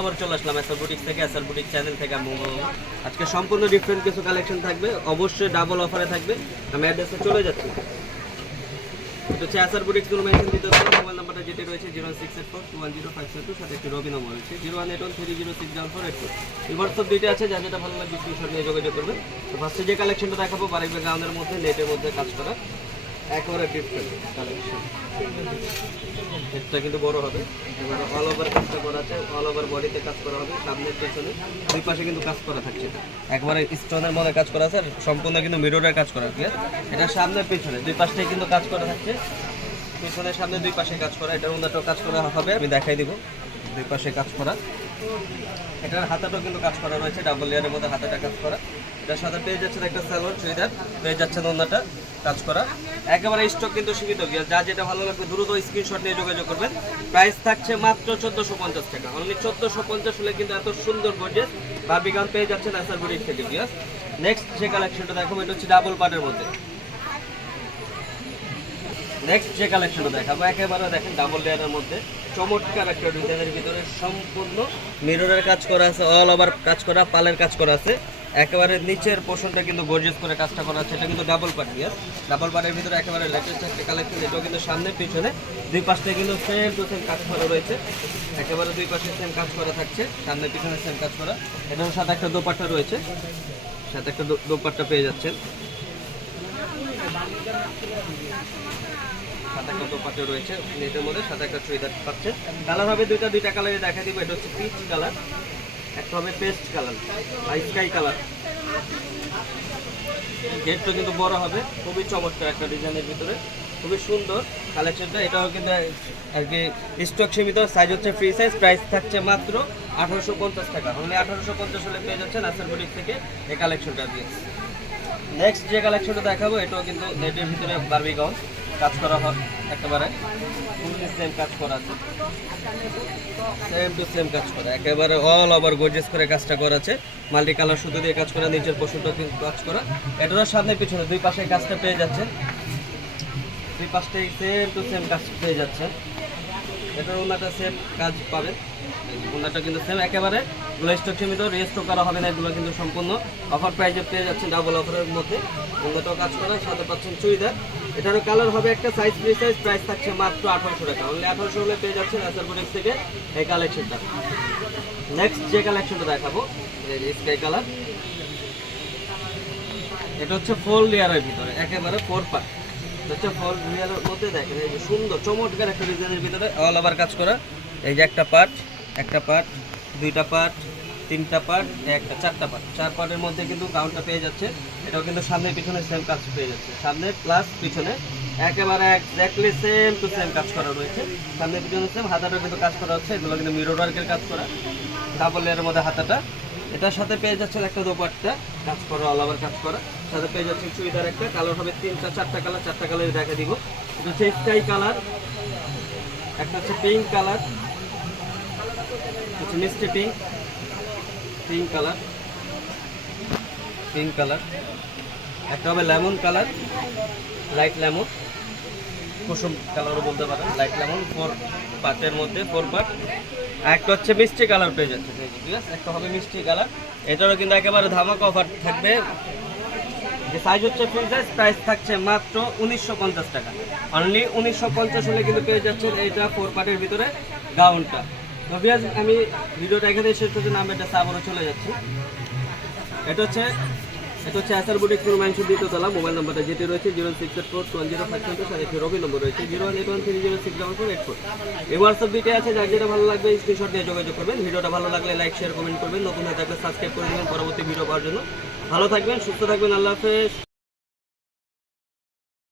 আবার চলে আসলাম থেকে চ্যানেল থেকে। আজকে সম্পূর্ণ ডিফারেন্ট কিছু কালেকশন থাকবে, অবশ্যই ডাবল অফারে থাকবে। আমি অ্যাড্রেসে চলে যাচ্ছি। হবে। মোবাইল নাম্বারটা যেটি রয়েছে zero six four one zero five seven সাথে একটি রবি নম্বর রয়েছে। Zero one one zero four four আছে, যা যেটা ভালো লাগবে নিয়ে যোগাযোগ তো যে কালেকশনটা দেখাবো বারিক গ্রাউন্ডের মধ্যে নেটের মধ্যে কাজ করা। একেবারে ডিফারেন্ট হেডটা কিন্তু বড় হবে। এবারে অল ওভার কাজটা করা আছে অল ওভার বডিতে কাজ করা হবে, সামনের পেছনে দুই পাশে কিন্তু কাজ করা থাকছে। একবারে স্টোনের মধ্যে কাজ করা আছে সম্পূর্ণ কিন্তু মিররের কাজ করা আছে। এটা সামনের পেছনে, দুই পাশটাই কিন্তু কাজ করা থাকছে। পেছনের সামনে দুই পাশে কাজ করা এটার মধ্যে কাজ করা হবে, আমি দেখাই দিব। দুই পাশে কাজ করা। এটার হাতাটাও কিন্তু কাজ করা রয়েছে ডাবল লেয়ারের মধ্যে হাতাটা কাজ করা। এটার সাথে পেয়ে যাচ্ছেন একটা স্যালোয়ার চুড়িদার, পেয়ে যাচ্ছেন অন্যটা কাজ করা। একেবারে স্টক কিন্তু সীমিত যা যেটা ভালো লাগবে দ্রুত স্ক্রিনশট নিয়ে যোগাযোগ করবেন। প্রাইস থাকছে মাত্র চোদ্দোশো পঞ্চাশ টাকা। অনলি চোদ্দোশো পঞ্চাশ হলে কিন্তু এত সুন্দর গর্জেস বাবিগান পেয়ে যাচ্ছেন আসার বুড়ি থেকে বিয়াস নেক্সট যে কালেকশনটা দেখো এটা হচ্ছে ডাবল পার্টের মধ্যে। নেক্সট যে কালেকশনটা দেখাবো একেবারে দেখেন ডাবল লেয়ারের মধ্যে। চমৎকার একটা ডিজাইনের ভিতরে সম্পূর্ণ মিররের কাজ করা আছে অল ওভার কাজ করা, পালের কাজ করা আছে। একেবারে নিচের পোর্শনটা কিন্তু গর্জিয়াস করে কাজটা করা আছে, এটা কিন্তু ডাবল পার্ট ইয়ার ডাবল পার্টের ভিতরে একেবারে লেটেস্ট একটা কালেকশন এটাও কিন্তু সামনে, পিছনে। দুই পাশটায় কিন্তু সেম টু সেম কাজ করা রয়েছে। একেবারে দুই পাশে সেম কাজ করা থাকছে, সামনে, পিছনে সেম কাজ করা। এটার সাথে একটা দোপাট্টা রয়েছে, সাথে একটা দোপাট্টা পেয়ে যাচ্ছেন। সাথে একটা রয়েছে মধ্যে চুড়িদার কালার হবে দুইটা দুইটা এটা হচ্ছে পিচ কালার একটা হবে পেস্ট কালার স্কাই কালার কিন্তু বড় হবে, খুবই চমৎকার একটা ডিজাইনের ভিতরে, খুবই সুন্দর এটাও কিন্তু আর কি সাইজ হচ্ছে ফ্রি সাইজ থাকছে মাত্র আঠারোশো পঞ্চাশ টাকা। অনলি আঠারোশো পঞ্চাশ হলে পেয়ে যাচ্ছেন আসার বুটিক থেকে এই কালেকশনটা দিয়ে। নেক্সট যে কালেকশনটা দেখাবো, এটাও কিন্তু নেটের ভিতরে বারবি গাউন কাজ করা হয় একেবারে সেম কাজ করা আছে। সেম টু সেম কাজ করা, একেবারে অল ওভার করে করা আছে। মাল্টি কালার সুতো দিয়ে কাজ করা, নিচের পশুটা কাজ করা, এটারও সামনে পিছনে দুই পাশে কাজটা পেয়ে যাচ্ছেন। দুই পাশটাই সেম টু সেম কাজ পেয়ে যাচ্ছেন। এটার ওনাটা সেম কাজ পাবেন। ওনাটা কিন্তু সেম একেবারে। এগুলো স্টক সীমিত রেস্টও করা হবে না, এগুলো কিন্তু সম্পূর্ণ অফার প্রাইজে পেয়ে যাচ্ছেন ডাবল অফারের মধ্যে। ওনাটাও কাজ করা, সাথে পাচ্ছেন চুড়িদার। এটারও কালার হবে একটা সাইজ ফ্রি সাইজ প্রাইস থাকছে মাত্র আঠারোশো টাকা। অনলি আঠারোশো হলে পেয়ে যাচ্ছেন প্রোডাক্ট থেকে এই কালেকশনটা নেক্সট যে কালেকশনটা দেখাবো স্কাই কালার এটা হচ্ছে ফোর লেয়ারের ভিতরে, একেবারে ফোর পার্ট সুন্দর একটা ডিজাইনের ভিতরে অল কাজ করা। এই যে একটা পার্ট একটা পার্ট দুইটা পার্ট তিনটা পার্ট একটা, চারটা পার্ট চার মধ্যে কিন্তু পেয়ে যাচ্ছে। এটাও কিন্তু সামনে পিছনে সেম পেয়ে যাচ্ছে। পিছনে সেম টু সেম কাজ করা রয়েছে। পিছনে সেম কিন্তু কাজ করা হচ্ছে। কাজ করা। মধ্যে হাতাটা। এটার সাথে পেয়ে যাচ্ছেন একটা দোপাট্টা। কাজ করা অল ওভার কাজ করা। সাথে পেয়ে যাচ্ছেন চুড়িদার একটা, কালার হবে তিনটা, চারটা কালার চারটা কালার দেখা দিব। এটা হচ্ছে কালার একটা হচ্ছে পিঙ্ক কালার হচ্ছে মিষ্টি pink pink colour pink colour একটা হবে লেমন কালার লাইট লেমন কুসুম কালারও বলতে পারেন লাইট লেমন ফোর পার্টের মধ্যে ফোর পার্ট একটা হচ্ছে মিষ্টি কালার পেয়ে যাচ্ছে ঠিক আছে? একটা হবে মিষ্টি কালার এটারও কিন্তু একেবারে ধামাকা অফার থাকবে। সাইজ হচ্ছে ফ্রি সাইজ প্রাইস থাকছে মাত্র উনিশশো পঞ্চাশ টাকা। অনলি উনিশশো পঞ্চাশ হলে কিন্তু পেয়ে যাচ্ছেন এইটা ফোর পার্টের ভিতরে গাউনটা তো আমি ভিডিওটা এখানে শেষ করছি এটা সাবরে চলে যাচ্ছি। এটা হচ্ছে এটা হচ্ছে এসআর বোর্ডে টু মাইনশো দিতে তলা মোবাইল নাম্বারটা যেটি রয়েছে zero six eight four one zero five seven সাড়ে রবি নম্বর রয়েছে zero one eight one three zero six double four eight four এই হোয়াটসঅ্যাপ দুইটা আছে, যার যেটা ভালো লাগবে স্ক্রিনশট নিয়ে যোগাযোগ করবেন। ভিডিওটা ভালো লাগলে লাইক শেয়ার কমেন্ট করবেন। নতুন হয়ে থাকলে সাবস্ক্রাইব করে দেবেন পরবর্তী ভিডিও পাওয়ার জন্য। ভালো থাকবেন, সুস্থ থাকবেন, আল্লাহ হাফেজ।